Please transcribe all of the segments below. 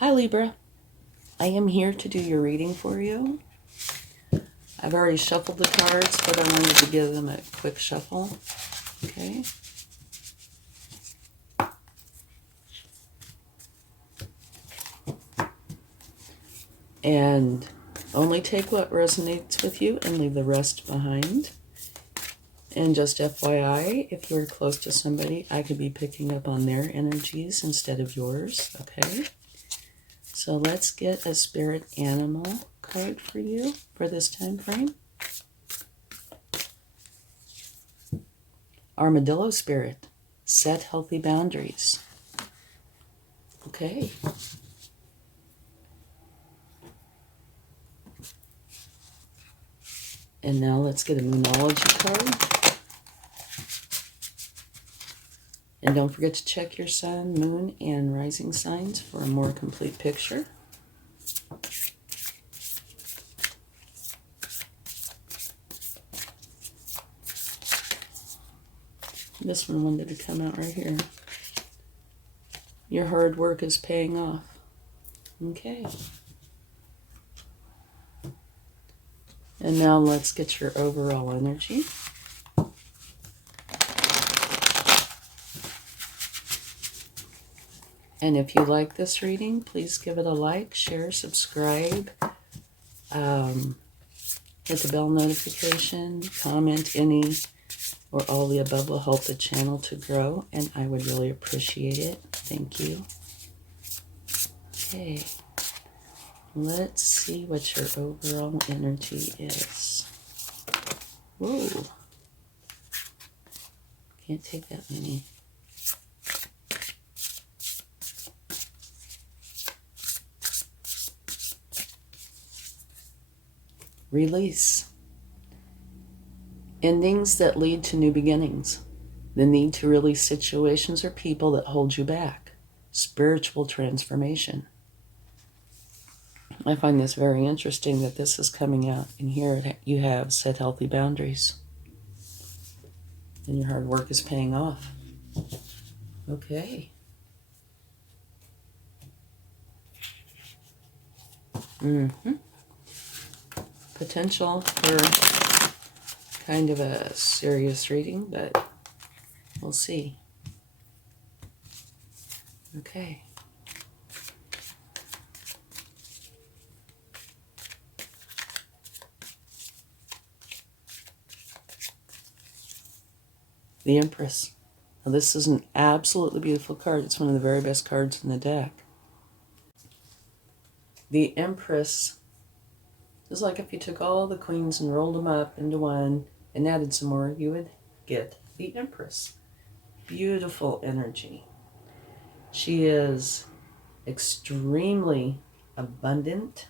Hi Libra, I am here to do your reading for you. I've already shuffled the cards, but I wanted to give them a quick shuffle. Okay. And only take what resonates with you and leave the rest behind. And just FYI, if you're close to somebody, I could be picking up on their energies instead of yours, okay? So let's get a spirit animal card for you for this time frame. Armadillo spirit, set healthy boundaries. Okay. And now let's get a Moonology card. And don't forget to check your sun, moon, and rising signs for a more complete picture. This one wanted to come out right here. Your hard work is paying off. Okay. And now let's get your overall energy. And if you like this reading, please give it a like, share, subscribe, hit the bell notification, comment any or all the above will help the channel to grow, and I would really appreciate it. Thank you. Okay, let's see what your overall energy is. Whoa, can't take that many. Release. Endings that lead to new beginnings. The need to release situations or people that hold you back. Spiritual transformation. I find this very interesting that this is coming out. And here you have set healthy boundaries. And your hard work is paying off. Okay. Potential for kind of a serious reading, but we'll see. Okay. The Empress. Now this is an absolutely beautiful card. It's one of the very best cards in the deck. The Empress is like if you took all the queens and rolled them up into one and added some more, you would get the Empress. Beautiful energy. She is extremely abundant.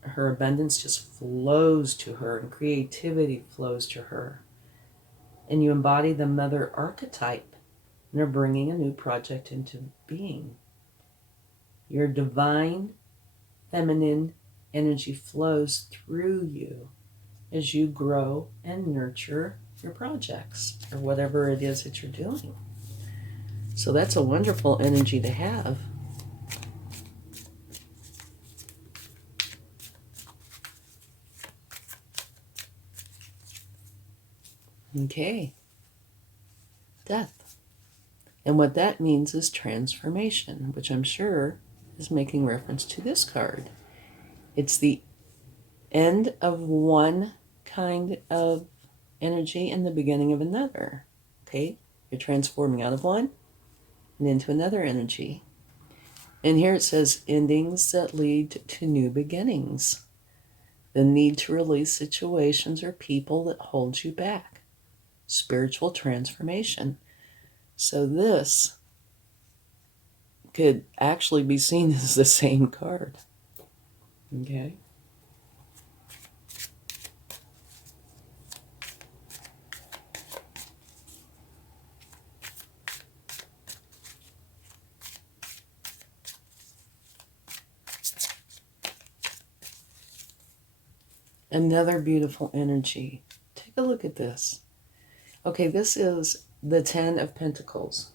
Her abundance just flows to her, and creativity flows to her. And you embody the mother archetype, and are bringing a new project into being. Your divine feminine energy flows through you as you grow and nurture your projects or whatever it is that you're doing. So that's a wonderful energy to have. Okay. Death. And what that means is transformation, which I'm sure is making reference to this card. It's the end of one kind of energy and the beginning of another. Okay? You're transforming out of one and into another energy. And here it says endings that lead to new beginnings. The need to release situations or people that hold you back. Spiritual transformation. So this could actually be seen as the same card. Okay? Another beautiful energy. Take a look at this. Okay, this is the 10 of Pentacles,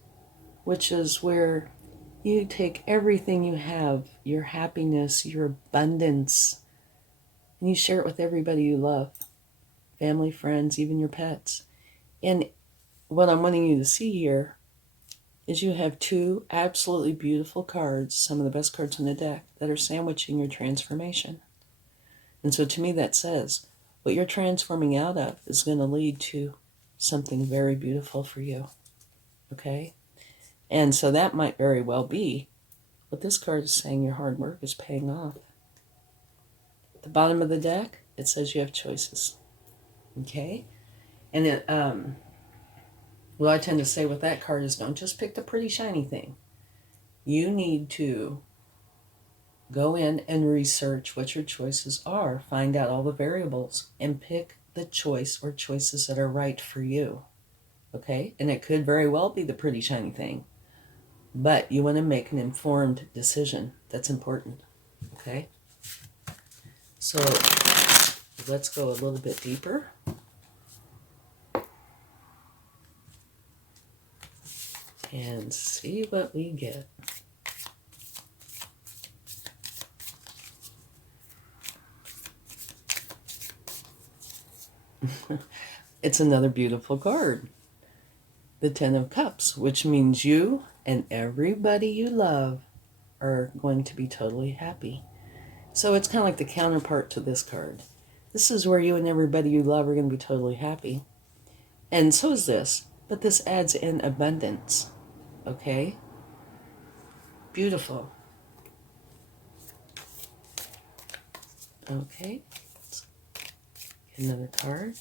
which is where You take everything you have, your happiness, your abundance, and you share it with everybody you love, family, friends, even your pets. And what I'm wanting you to see here is you have two absolutely beautiful cards, some of the best cards in the deck, that are sandwiching your transformation. And so to me that says what you're transforming out of is going to lead to something very beautiful for you. Okay? And so that might very well be what this card is saying, your hard work is paying off. At the bottom of the deck, it says you have choices. Okay? And what I tend to say with that card is don't just pick the pretty shiny thing. You need to go in and research what your choices are, find out all the variables, and pick the choice or choices that are right for you. Okay? And it could very well be the pretty shiny thing, but you want to make an informed decision. That's important. Okay? So let's go a little bit deeper. And see what we get. It's another beautiful card. The Ten of Cups, which means you and everybody you love are going to be totally happy. So it's kind of like the counterpart to this card. This is where you and everybody you love are going to be totally happy. And so is this, but this adds in abundance. Okay? Beautiful. Okay. Let's get another card.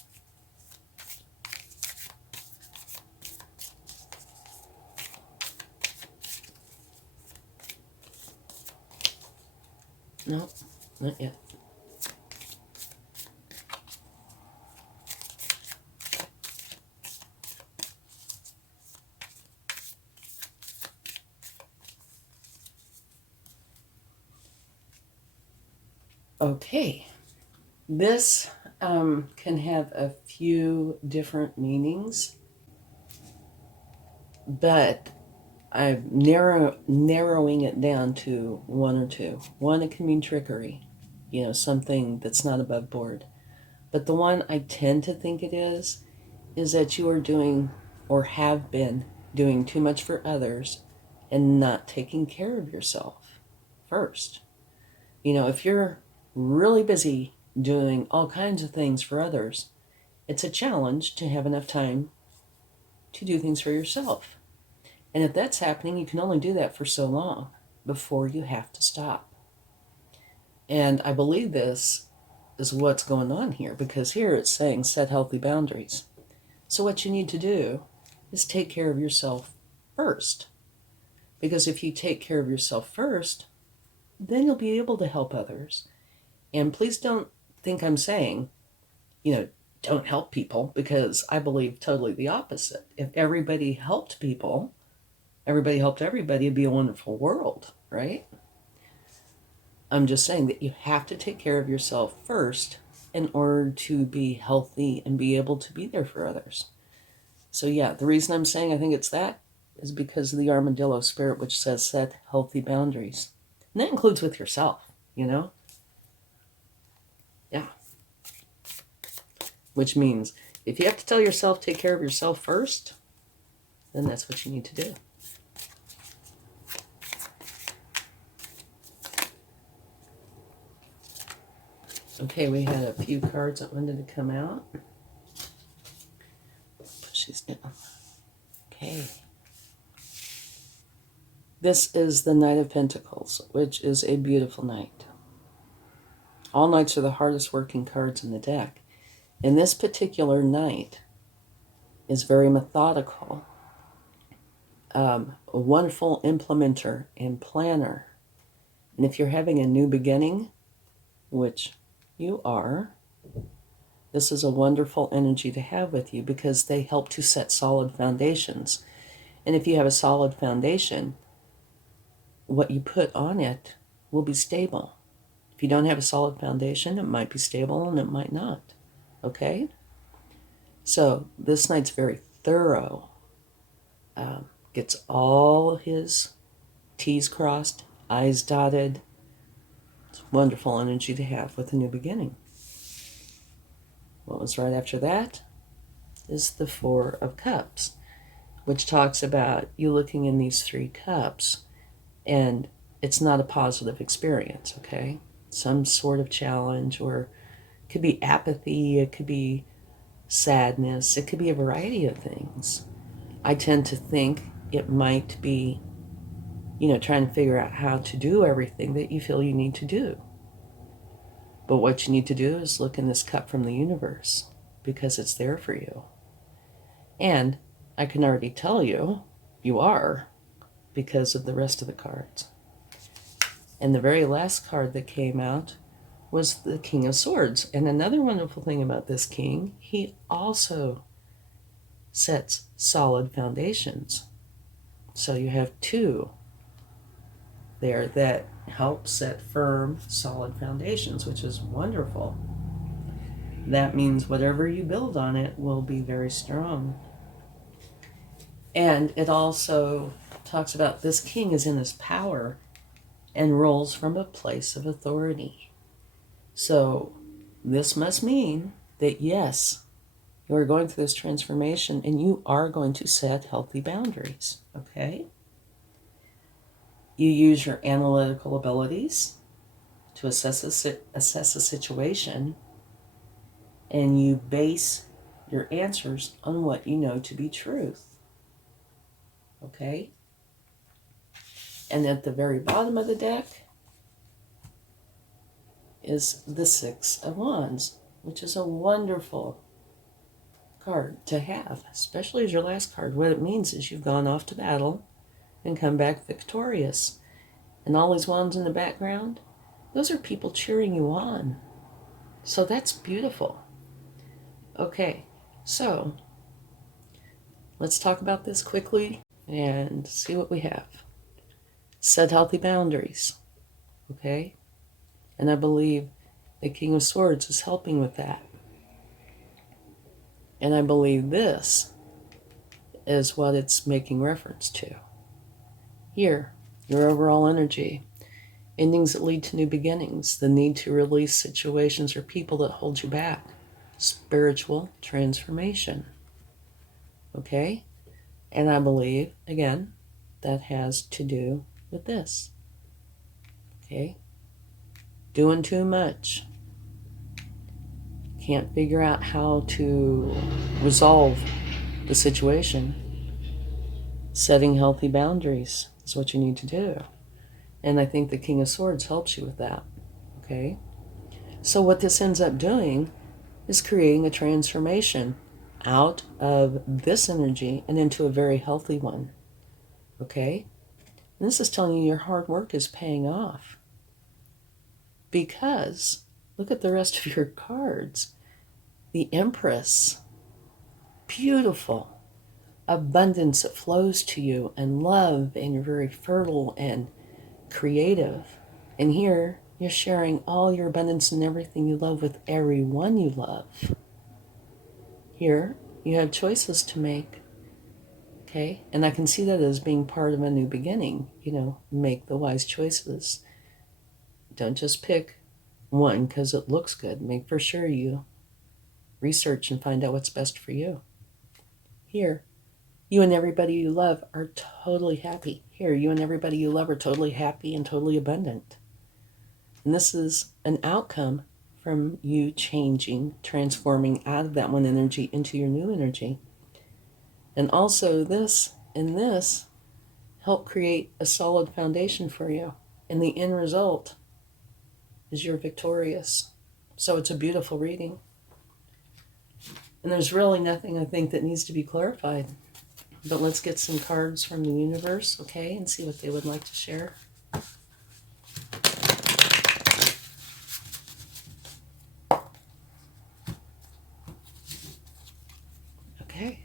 No, not yet. Okay, this can have a few different meanings, but I'm narrowing it down to one or two. One, it can mean trickery, something that's not above board. But the one I tend to think it is that you are doing or have been doing too much for others and not taking care of yourself first. If you're really busy doing all kinds of things for others, it's a challenge to have enough time to do things for yourself. And if that's happening, you can only do that for so long before you have to stop. And I believe this is what's going on here, because here it's saying set healthy boundaries. So what you need to do is take care of yourself first. Because if you take care of yourself first, then you'll be able to help others. And please don't think I'm saying, don't help people, because I believe totally the opposite. If everybody helped people, everybody helped everybody, it'd be a wonderful world, right? I'm just saying that you have to take care of yourself first in order to be healthy and be able to be there for others. So yeah, the reason I'm saying I think it's that is because of the armadillo spirit, which says set healthy boundaries. And that includes with yourself, Yeah. Which means if you have to tell yourself take care of yourself first, then that's what you need to do. Okay, we had a few cards that wanted to come out. Push these down. Okay. This is the Knight of Pentacles, which is a beautiful knight. All knights are the hardest working cards in the deck. And this particular knight is very methodical, a wonderful implementer and planner. And if you're having a new beginning, which you are, this is a wonderful energy to have with you because they help to set solid foundations. And if you have a solid foundation, what you put on it will be stable. If you don't have a solid foundation, it might be stable and it might not. Okay? So this knight's very thorough. Gets all his T's crossed, I's dotted. It's wonderful energy to have with a new beginning. What was right after that is the Four of Cups, which talks about you looking in these 3 cups, and it's not a positive experience, okay? Some sort of challenge, or it could be apathy, it could be sadness, it could be a variety of things. I tend to think it might be, trying to figure out how to do everything that you feel you need to do. But what you need to do is look in this cup from the universe, because it's there for you. And I can already tell you, you are, because of the rest of the cards. And the very last card that came out was the King of Swords. And another wonderful thing about this king, he also sets solid foundations. So you have 2 there that help set firm, solid foundations, which is wonderful. That means whatever you build on it will be very strong. And it also talks about this king is in his power and rules from a place of authority. So this must mean that, yes, you are going through this transformation and you are going to set healthy boundaries, okay? You use your analytical abilities to assess a situation, and you base your answers on what you know to be truth, okay? And at the very bottom of the deck is the 6 of Wands, which is a wonderful card to have, especially as your last card. What it means is you've gone off to battle and come back victorious. And all these wands in the background, those are people cheering you on. So that's beautiful. Okay, so let's talk about this quickly and see what we have. Set healthy boundaries, okay? And I believe the King of Swords is helping with that. And I believe this is what it's making reference to. Here, your overall energy, endings that lead to new beginnings, the need to release situations or people that hold you back, spiritual transformation. Okay? And I believe, again, that has to do with this. Okay? Doing too much. Can't figure out how to resolve the situation. Setting healthy boundaries is what you need to do. And I think the King of Swords helps you with that. Okay? So what this ends up doing is creating a transformation out of this energy and into a very healthy one. Okay? And this is telling you your hard work is paying off. Because look at the rest of your cards. The Empress. Beautiful. Abundance that flows to you, and love, and you're very fertile and creative. And here, you're sharing all your abundance and everything you love with everyone you love. Here, you have choices to make. Okay? And I can see that as being part of a new beginning. Make the wise choices. Don't just pick one because it looks good. Make for sure you research and find out what's best for you. Here, you and everybody you love are totally happy. Here, you and everybody you love are totally happy and totally abundant. And this is an outcome from you changing, transforming out of that one energy into your new energy. And also this and this help create a solid foundation for you. And the end result is you're victorious. So it's a beautiful reading. And there's really nothing, I think, that needs to be clarified. But let's get some cards from the universe, okay, and see what they would like to share. Okay.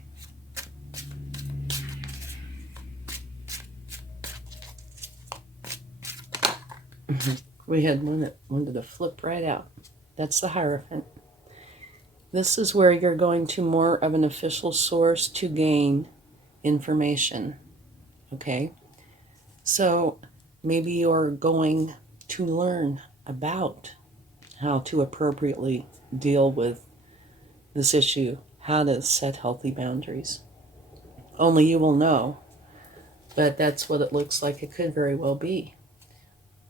We had one that wanted to flip right out. That's the Hierophant. This is where you're going to more of an official source to gain information. Okay? So maybe you're going to learn about how to appropriately deal with this issue, how to set healthy boundaries. Only you will know, but that's what it looks like it could very well be.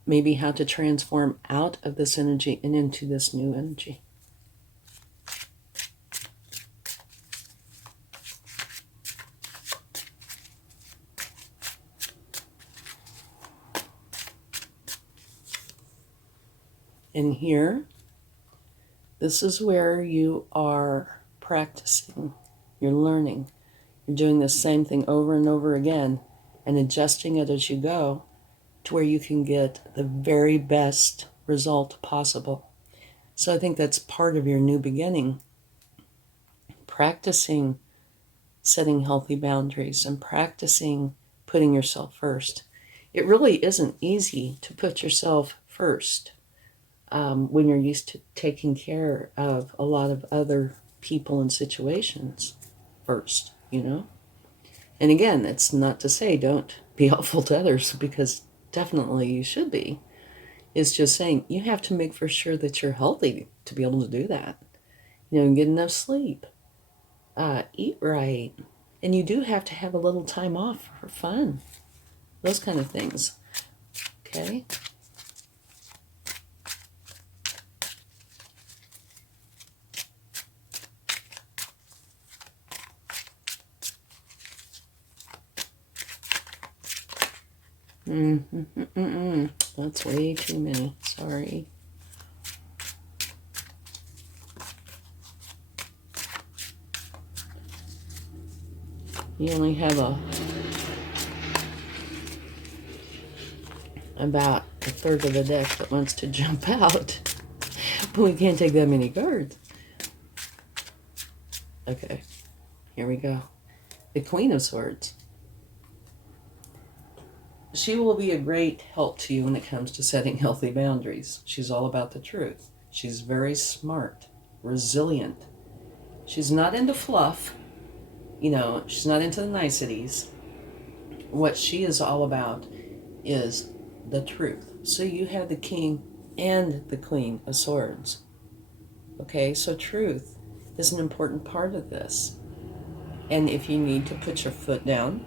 Maybe how to transform out of this energy and into this new energy. And here, this is where you are practicing, you're learning, you're doing the same thing over and over again and adjusting it as you go to where you can get the very best result possible. So I think that's part of your new beginning, practicing setting healthy boundaries and practicing putting yourself first. It really isn't easy to put yourself first when you're used to taking care of a lot of other people and situations first, you know? And again, it's not to say don't be helpful to others, because definitely you should be. It's just saying you have to make for sure that you're healthy to be able to do that. You know, get enough sleep, eat right, and you do have to have a little time off for fun, those kind of things. Okay? That's way too many. Sorry. You only have about a third of the deck that wants to jump out. But we can't take that many cards. Okay, here we go. The Queen of Swords. She will be a great help to you when it comes to setting healthy boundaries. She's all about the truth. She's very smart, resilient. She's not into fluff. You know, she's not into the niceties. What she is all about is the truth. So you have the King and the Queen of Swords. Okay, so truth is an important part of this. And if you need to put your foot down,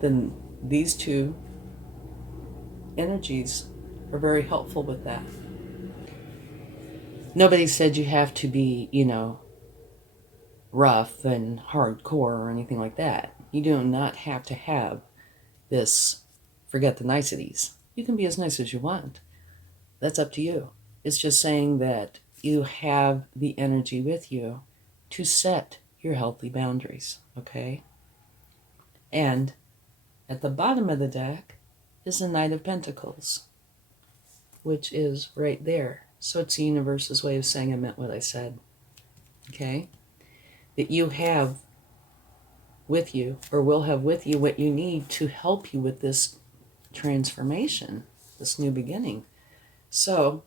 then these two energies are very helpful with that. Nobody said you have to be, you know, rough and hardcore or anything like that. You do not have to have this forget the niceties. You can be as nice as you want. That's up to you. It's just saying that you have the energy with you to set your healthy boundaries, okay? And at the bottom of the deck is the Knight of Pentacles, which is right there. So it's the universe's way of saying I meant what I said, okay? That you have with you, or will have with you, what you need to help you with this transformation, this new beginning. So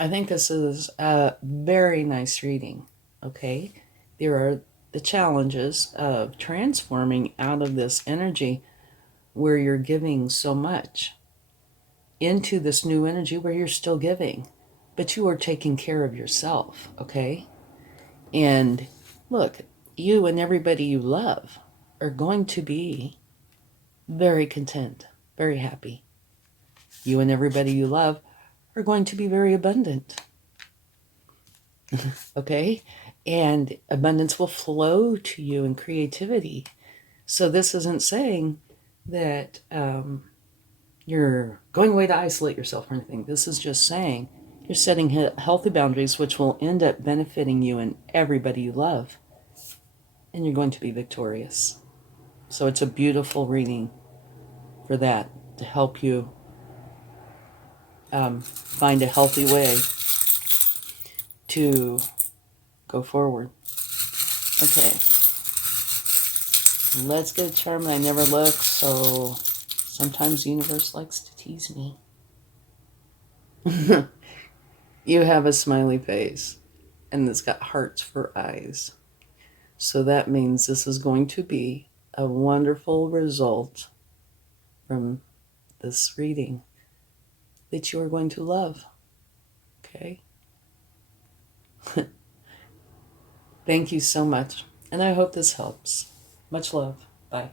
I think this is a very nice reading, okay? There are the challenges of transforming out of this energy where you're giving so much into this new energy where you're still giving, but you are taking care of yourself, okay? And look, you and everybody you love are going to be very content, very happy. You and everybody you love are going to be very abundant, okay? And abundance will flow to you in creativity. So this isn't saying that you're going away to isolate yourself or anything. This is just saying you're setting healthy boundaries, which will end up benefiting you and everybody you love. And you're going to be victorious. So it's a beautiful reading for that, to help you find a healthy way to go forward. Okay. Let's get a charm. I never look, so sometimes the universe likes to tease me. You have a smiley face, and it's got hearts for eyes. So that means this is going to be a wonderful result from this reading that you are going to love. Okay? Thank you so much. And I hope this helps. Much love. Bye.